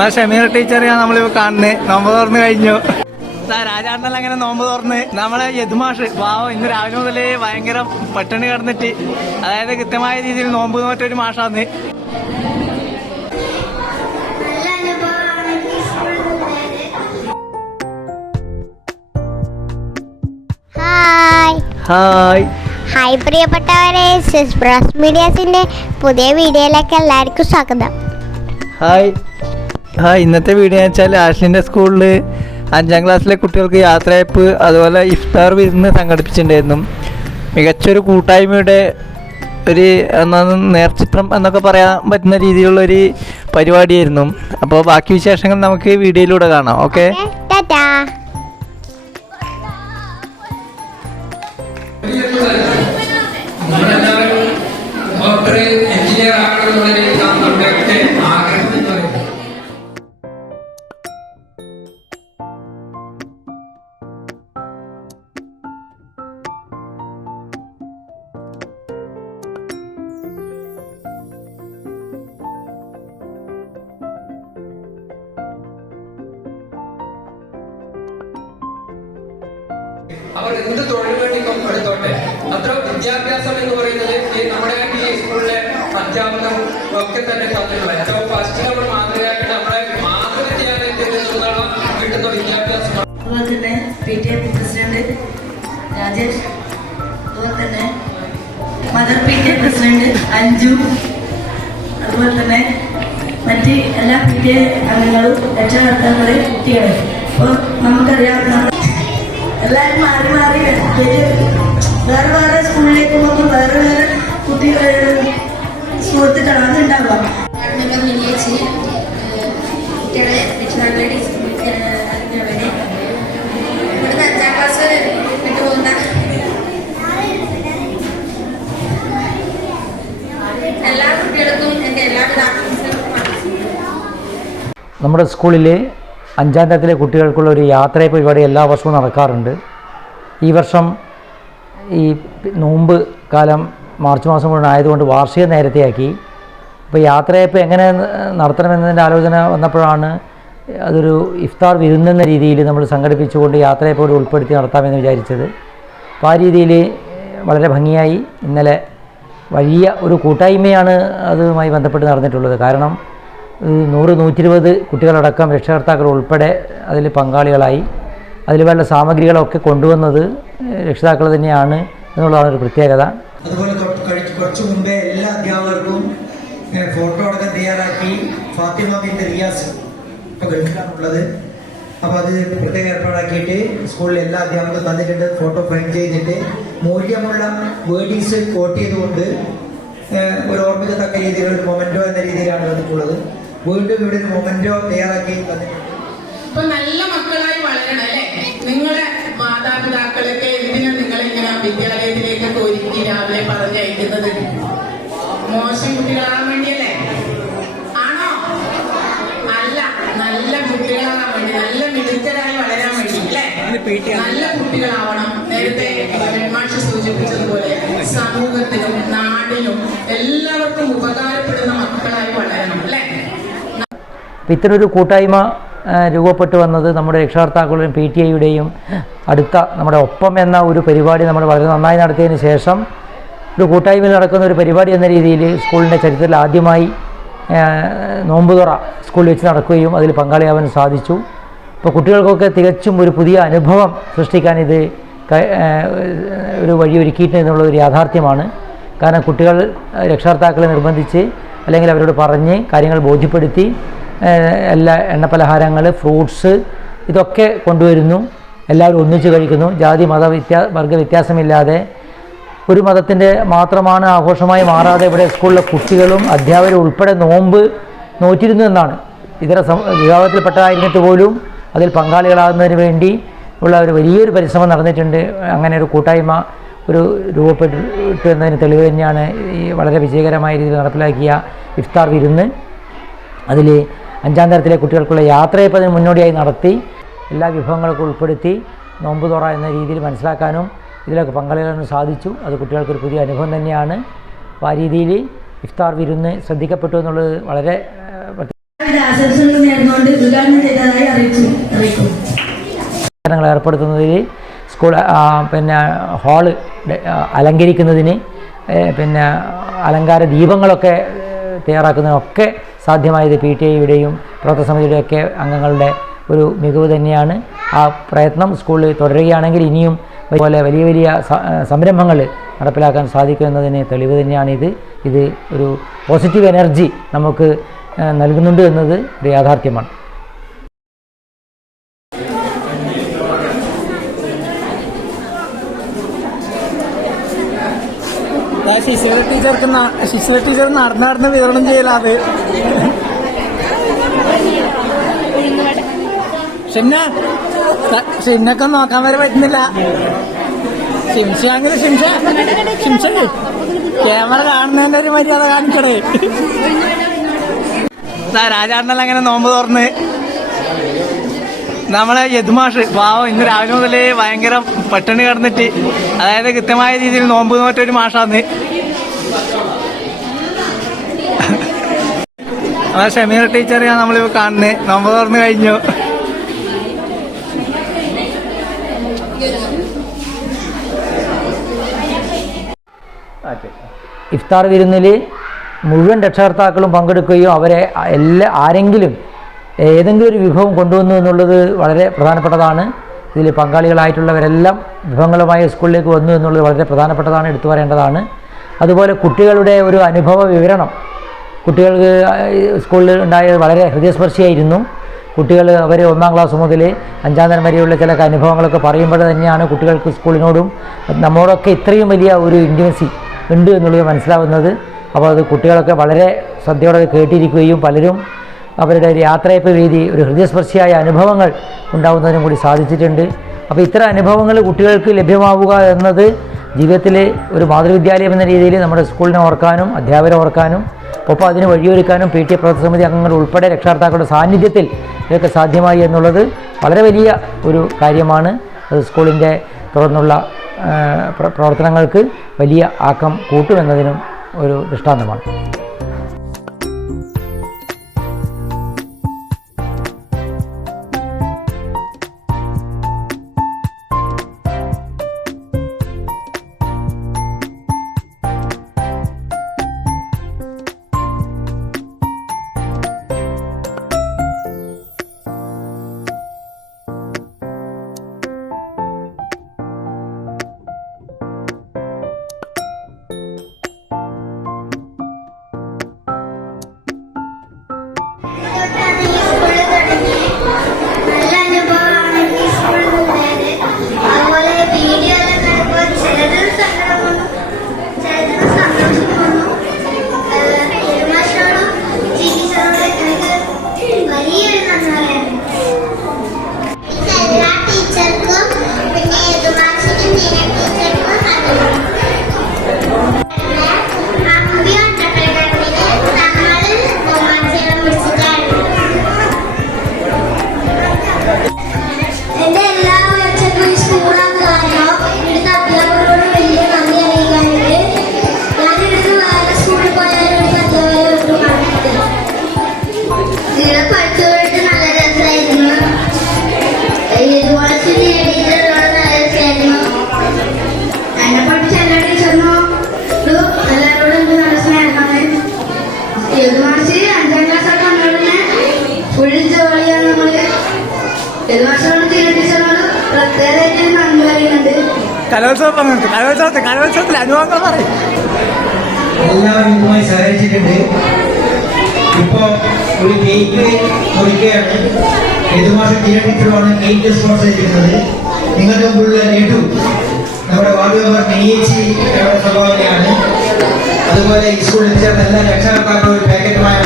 ആ ഷമീർ ടീച്ചറെയാണ് നമ്മളിപ്പോ കാണുന്നത് നോമ്പ് തുറന്നു കഴിഞ്ഞു. രാജാണ്ടല്ല അങ്ങനെ നോമ്പ് തുറന്ന്. നമ്മളെ യദുമാഷ് പാവം ഇന്ന് രാവിലെ മുതലേ ഭയങ്കര പട്ടിണി കിടന്നിട്ട് അതായത് കൃത്യമായ രീതിയിൽ നോമ്പ് നോറ്റൊരു മാഷാന്ന്. ഹായ്. ഹായ്. ഹായ് പ്രിയപ്പെട്ടവരെ സിസ് ബ്രസ് മീഡിയാസിന്റെ പുതിയ വീഡിയോയിലേക്ക് എല്ലാവർക്കും സ്വാഗതം. ഹായ്. ഹായ് ഇന്നത്തെ വീഡിയോ വെച്ചാൽ ആഷ്ലിന്റെ സ്കൂളിൽ അഞ്ചാം ക്ലാസ്സിലെ കുട്ടികൾക്ക് യാത്രയപ്പ് അതുപോലെ ഇഫ്താർ വിരുന്ന് സംഘടിപ്പിച്ചിട്ടുണ്ടായിരുന്നു. മികച്ചൊരു കൂട്ടായ്മയുടെ ഒരു നേർചിത്രം എന്നൊക്കെ പറയാൻ പറ്റുന്ന രീതിയിലുള്ളൊരു പരിപാടിയായിരുന്നു. അപ്പോൾ ബാക്കി വിശേഷങ്ങൾ നമുക്ക് വീഡിയോയിലൂടെ കാണാം. ഓക്കെ? വിദ്യാഭ്യാസം എന്ന് പറയുന്നത് നമ്മുടെ ഈ സ്കൂളിലെ അധ്യാപനം ഒക്കെ തന്നെ തന്നിട്ടുള്ള ഏറ്റവും ഫസ്റ്റ് നമ്മൾ മാതൃകയായിട്ട് നമ്മുടെ മാതൃവിദ്യാലയത്തിൽ നിന്നുള്ള കിട്ടുന്ന വിദ്യാഭ്യാസം. അതുപോലെ തന്നെ P T A president Rajesh അതുപോലെ തന്നെ mother P T A president Anju അതുപോലെ തന്നെ മറ്റ് എല്ലാ പി ടി എ അംഗങ്ങളും രക്ഷകർത്താക്കളെ കുട്ടികളെ. അപ്പോൾ നമുക്കറിയാവുന്ന എല്ലാവരും മാറി മാറി വേറെ വേറെ സ്കൂളിലേക്ക് പോകുമ്പോൾ വേറെ വേറെ കുട്ടികളുടെ സുഹൃത്തുക്കളാണ് അതുണ്ടാവാം ഗവൺമെന്റ് വില്ലേജ് കുട്ടികളെ രക്ഷിതാക്കളെ അറിഞ്ഞവരെ ഇവിടുന്ന് അഞ്ചാം ക്ലാസ് വരെ എല്ലാ കുട്ടികൾക്കും എന്റെ എല്ലാവിധ ആശംസകളും നമ്മുടെ സ്കൂളിലെ അഞ്ചാം തരത്തിലെ കുട്ടികൾക്കുള്ള ഒരു യാത്രയെ പരിപാടി എല്ലാ വർഷവും നടക്കാറുണ്ട്. ഈ വർഷം ഈ നോമ്പ് കാലം മാർച്ച് മാസം മുഴുവൻ ആയതുകൊണ്ട് വാർഷിക നേരത്തെയാക്കി. ഇപ്പോൾ യാത്രയപ്പോൾ എങ്ങനെ നടത്തണമെന്നതിന്റെ ആലോചന വന്നപ്പോഴാണ് അതൊരു ഇഫ്താർ വിരുന്നെന്ന രീതിയിൽ നമ്മൾ സംഘടിപ്പിച്ചുകൊണ്ട് യാത്രയപ്പോൾ ഉൾപ്പെടുത്തി നടത്താമെന്ന് വിചാരിച്ചത്. അപ്പോൾ ആ രീതിയിൽ വളരെ ഭംഗിയായി ഇന്നലെ വലിയ ഒരു കൂട്ടായ്മയാണ് അതുമായി ബന്ധപ്പെട്ട് നടന്നിട്ടുള്ളത്. കാരണം നൂറ് നൂറ്റിരുപത് കുട്ടികളടക്കം രക്ഷകർത്താക്കൾ ഉൾപ്പെടെ അതിൽ പങ്കാളികളായി. അതിൽ വേണ്ട സാമഗ്രികളൊക്കെ കൊണ്ടുവന്നത് രക്ഷിതാക്കൾ തന്നെയാണ് എന്നുള്ളതാണ് ഒരു പ്രത്യേകത. അതുപോലെ കുറച്ച് മുമ്പേ എല്ലാ അധ്യാപകർക്കും ഇങ്ങനെ ഫോട്ടോ അടക്കം തയ്യാറാക്കി ഫാത്തിമ ബിൻ റിയാസ് ഇപ്പോൾ ഗൾഫിലാണുള്ളത്. അപ്പോൾ അത് പ്രത്യേക ഏർപ്പാടാക്കിയിട്ട് സ്കൂളിലെ എല്ലാ അധ്യാപകർക്കും തന്നിട്ടുണ്ട് ഫോട്ടോ ഫ്രെയിം ചെയ്തിട്ട്. മൂല്യമുള്ള വേർഡീസ് കോട്ട് ചെയ്തുകൊണ്ട് ഒരു ഓർമ്മിക്കത്തക്ക രീതിയിൽ ഒരു മൊമെന്റോ എന്ന രീതിയിലാണ് വന്നിട്ടുള്ളത്. വീണ്ടും ഇവിടെ ഒരു മൊമെന്റോ തയ്യാറാക്കി തന്നിട്ടുണ്ട്. ഇപ്പൊ നല്ല മക്കളായി വളരണം അല്ലേ? നിങ്ങളുടെ മാതാപിതാക്കളൊക്കെ വിദ്യാലയത്തിലേക്കൊക്കെ ഒരുക്കി രാവിലെ പറഞ്ഞയക്കുന്നത്. മോശം കുട്ടികളാകാൻ വേണ്ടിയല്ലേ? ആണോ? അല്ല നല്ല കുട്ടികളാകാൻ വേണ്ടി നല്ല മികച്ചരായി വളരാൻ വേണ്ടി അല്ലേ? നല്ല കുട്ടികളാവണം. നേരത്തെ മാഷ് സൂചിപ്പിച്ചതുപോലെ സമൂഹത്തിനും നാടിനും എല്ലാവർക്കും ഉപകാരപ്പെടുന്ന മക്കളായി വളരണം അല്ലേ? ഇത്തരൊരു കൂട്ടായ്മ രൂപപ്പെട്ടു വന്നത് നമ്മുടെ രക്ഷകർത്താക്കളുടെയും പി ടി ഐയുടെയും അടുത്ത നമ്മുടെ ഒപ്പം എന്ന ഒരു പരിപാടി നമ്മൾ വളരെ നന്നായി നടത്തിയതിന് ശേഷം ഒരു കൂട്ടായ്മയിൽ നടക്കുന്ന ഒരു പരിപാടി എന്ന രീതിയിൽ സ്കൂളിന്റെ ചരിത്രത്തിൽ ആദ്യമായി നോമ്പുതുറ നോമ്പ് സ്കൂളിൽ വെച്ച് നടക്കുകയും അതിൽ പങ്കാളിയാവാൻ സാധിച്ചു. അപ്പോൾ കുട്ടികൾക്കൊക്കെ തികച്ചും ഒരു പുതിയ അനുഭവം സൃഷ്ടിക്കാൻ ഇത് ഒരു വഴി ഒരുക്കിയിട്ട് എന്നുള്ള ഒരു യാഥാർത്ഥ്യമാണ്. കാരണം കുട്ടികൾ രക്ഷകർത്താക്കളെ നിർബന്ധിച്ച് അല്ലെങ്കിൽ അവരോട് പറഞ്ഞ് കാര്യങ്ങൾ ബോധ്യപ്പെടുത്തി എല്ലാ എണ്ണപ്പലഹാരങ്ങൾ ഫ്രൂട്ട്സ് ഇതൊക്കെ കൊണ്ടുവരുന്നു. എല്ലാവരും ഒന്നിച്ച് കഴിക്കുന്നു. ജാതി മത വ്യത്യാ വർഗ വ്യത്യാസമില്ലാതെ. ഒരു മതത്തിന്റെ മാത്രമാണ് ആഘോഷമായി മാറാതെ ഇവിടെ സ്കൂളിലെ കുട്ടികളും അധ്യാപകരും ഉൾപ്പെടെ നോമ്പ് നോറ്റിരുന്നു എന്നാണ്. ഇതര വിഭാഗത്തിൽപ്പെട്ടതായിരുന്നിട്ട് പോലും അതിൽ പങ്കാളികളാകുന്നതിന് വേണ്ടി ഉള്ള ഒരു വലിയൊരു പരിശ്രമം നടന്നിട്ടുണ്ട്. അങ്ങനെ ഒരു കൂട്ടായ്മ ഒരു രൂപപ്പെട്ടു എന്നതിന് തെളിവ് തന്നെയാണ് ഈ വളരെ വിജയകരമായ രീതിയിൽ നടപ്പിലാക്കിയ ഇഫ്താർ വിരുന്ന്. അതിൽ അഞ്ചാം തരത്തിലെ കുട്ടികൾക്കുള്ള യാത്രയപ്പോൾ അതിന് മുന്നോടിയായി നടത്തി എല്ലാ വിഭവങ്ങൾക്കും ഉൾപ്പെടുത്തി നോമ്പ് തുറ എന്ന രീതിയിൽ മനസ്സിലാക്കാനും ഇതിലൊക്കെ പങ്കാളികളാനും സാധിച്ചു. അത് കുട്ടികൾക്കൊരു പുതിയ അനുഭവം തന്നെയാണ്. അപ്പോൾ ആ രീതിയിൽ ഇഫ്താർ വിരുന്ന് ശ്രദ്ധിക്കപ്പെട്ടു എന്നുള്ളത് വളരെ അവസരങ്ങൾ ഏർപ്പെടുത്തുന്നതിൽ സ്കൂൾ പിന്നെ ഹാൾ അലങ്കരിക്കുന്നതിന് പിന്നെ അലങ്കാര ദീപങ്ങളൊക്കെ തയ്യാറാക്കുന്നതിനൊക്കെ സാധ്യമായത് പി ടി ഐയുടെയും പ്രവർത്തക സമിതിയുടെയൊക്കെ അംഗങ്ങളുടെ ഒരു മികവ് തന്നെയാണ്. ആ പ്രയത്നം സ്കൂളിൽ തുടരുകയാണെങ്കിൽ ഇനിയും അതുപോലെ വലിയ വലിയ സംരംഭങ്ങൾ നടപ്പിലാക്കാൻ സാധിക്കുമെന്നതിന് തെളിവ് തന്നെയാണിത്. ഇത് ഒരു പോസിറ്റീവ് എനർജി നമുക്ക് നൽകുന്നുണ്ട് എന്നത് ഒരു യാഥാർത്ഥ്യമാണ്. ശിശുര ടീച്ചർക്ക് ശിശുര ടീച്ചർ നടന്ന് നടന്ന് വിതരണം ചെയ്യലാത് ഷിന്ന ഷിന്നൊക്കെ നോക്കാൻ വരെ പറ്റുന്നില്ല. അങ്ങനെ ഷിംഷ? ഷിംഷ ക്യാമറ കാണുന്നതിന്റെ ഒരു മര്യാദ കാണിക്കണേ. രാജാണ്ണൻ അങ്ങനെ നോമ്പ് തുറന്ന്. നമ്മളെ യദുമാഷ് പാവം ഇന്ന് രാവിലെ മുതലേ ഭയങ്കര പട്ടിണി കിടന്നിട്ട് അതായത് കൃത്യമായ രീതിയിൽ നോമ്പ് നോറ്റൊരു മാഷാന്ന്. നമ്മളെ ഷമീർ ടീച്ചറെയാണ് നമ്മളിപ്പോ കാണുന്നത് നോമ്പ് തുറന്നു കഴിഞ്ഞു. ഇഫ്താർ വിരുന്നിൽ മുഴുവൻ രക്ഷകർത്താക്കളും പങ്കെടുക്കുകയും അവരെ എല്ലാ ആരെങ്കിലും ഏതെങ്കിലും ഒരു വിഭവം കൊണ്ടുവന്നു എന്നുള്ളത് വളരെ പ്രധാനപ്പെട്ടതാണ്. ഇതിൽ പങ്കാളികളായിട്ടുള്ളവരെല്ലാം വിഭവങ്ങളുമായി സ്കൂളിലേക്ക് വന്നു എന്നുള്ളത് വളരെ പ്രധാനപ്പെട്ടതാണ് എടുത്തു പറയേണ്ടതാണ്. അതുപോലെ കുട്ടികളുടെ ഒരു അനുഭവ വിവരണം. കുട്ടികൾക്ക് സ്കൂളിൽ ഉണ്ടായത് വളരെ ഹൃദയസ്പർശിയായിരുന്നു. കുട്ടികൾ അവർ ഒന്നാം ക്ലാസ് മുതൽ അഞ്ചാം തരം വരെയുള്ള ചില അനുഭവങ്ങളൊക്കെ പറയുമ്പോൾ തന്നെയാണ് കുട്ടികൾക്ക് സ്കൂളിനോടും നമ്മളോടൊക്കെ ഇത്രയും വലിയ ഒരു ഇന്റിമസി ഉണ്ട് എന്നുള്ളത് മനസ്സിലാവുന്നത്. അപ്പോൾ അത് കുട്ടികളൊക്കെ വളരെ ശ്രദ്ധയോടെ കേട്ടിരിക്കുകയും പലരും അവരുടെ ഒരു യാത്രയപ്പ് രീതി ഒരു ഹൃദയസ്പർശിയായ അനുഭവങ്ങൾ ഉണ്ടാകുന്നതിനും കൂടി സാധിച്ചിട്ടുണ്ട്. അപ്പോൾ ഇത്തരം അനുഭവങ്ങൾ കുട്ടികൾക്ക് ലഭ്യമാവുക എന്നത് ജീവിതത്തിലെ ഒരു മാതൃവിദ്യാലയം എന്ന രീതിയിൽ നമ്മുടെ സ്കൂളിനെ ഓർക്കാനും അധ്യാപകരെ ഓർക്കാനും ഒപ്പം അതിന് വഴിയൊരുക്കാനും പി ടി എ പ്രവർത്തക സമിതി അംഗങ്ങൾ ഉൾപ്പെടെ രക്ഷകർത്താക്കളുടെ സാന്നിധ്യത്തിൽ ഇതൊക്കെ സാധ്യമായി എന്നുള്ളത് വളരെ വലിയ ഒരു കാര്യമാണ്. അത് സ്കൂളിന്റെ തുടർന്നുള്ള പ്രവർത്തനങ്ങൾക്ക് വലിയ ആക്കം കൂട്ടുമെന്നതിനും ഒരു ദൃഷ്ടാന്തമാണ്. പങ്കെടുത്തു കലോത്സവത്തിൽ കലോത്സവത്തിൽ അനുഭവങ്ങൾ പറയും. എല്ലാവരും ഇതുമായി സഹകരിച്ചിട്ടുണ്ട്. ഇപ്പോ ഒരു ലഡു നമ്മുടെ വാർഡ് മെമ്പർ അവരുടെ സംഭാവനയാണ് അതുപോലെ സ്കൂളിൽ ചേർന്ന എല്ലാ ഒരു പാക്കറ്റുമായാണ്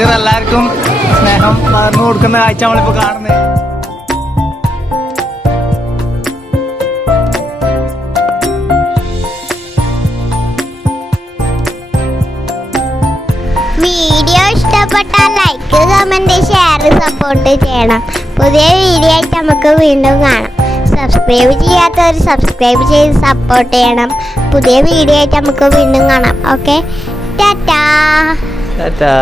ടീച്ചർ എല്ലാവർക്കും സ്നേഹം പകർന്നു കൊടുക്കുന്ന കാഴ്ച നമ്മളിപ്പോൾ കാണുന്നത്. വീഡിയോ ഇഷ്ടപ്പെട്ടാൽ ലൈക്ക് കമന്റ് ഷെയർ സപ്പോർട്ട് ചെയ്യണം. പുതിയ വീഡിയോ ആയിട്ട് നമുക്ക് വീണ്ടും കാണാം. സബ്സ്ക്രൈബ് ചെയ്യാത്തവർ സബ്സ്ക്രൈബ് ചെയ്ത് സപ്പോർട്ട് ചെയ്യണം. പുതിയ വീഡിയോ ആയിട്ട് നമുക്ക് വീണ്ടും കാണാം. ഓക്കെ ടാറ്റാ ടാറ്റാ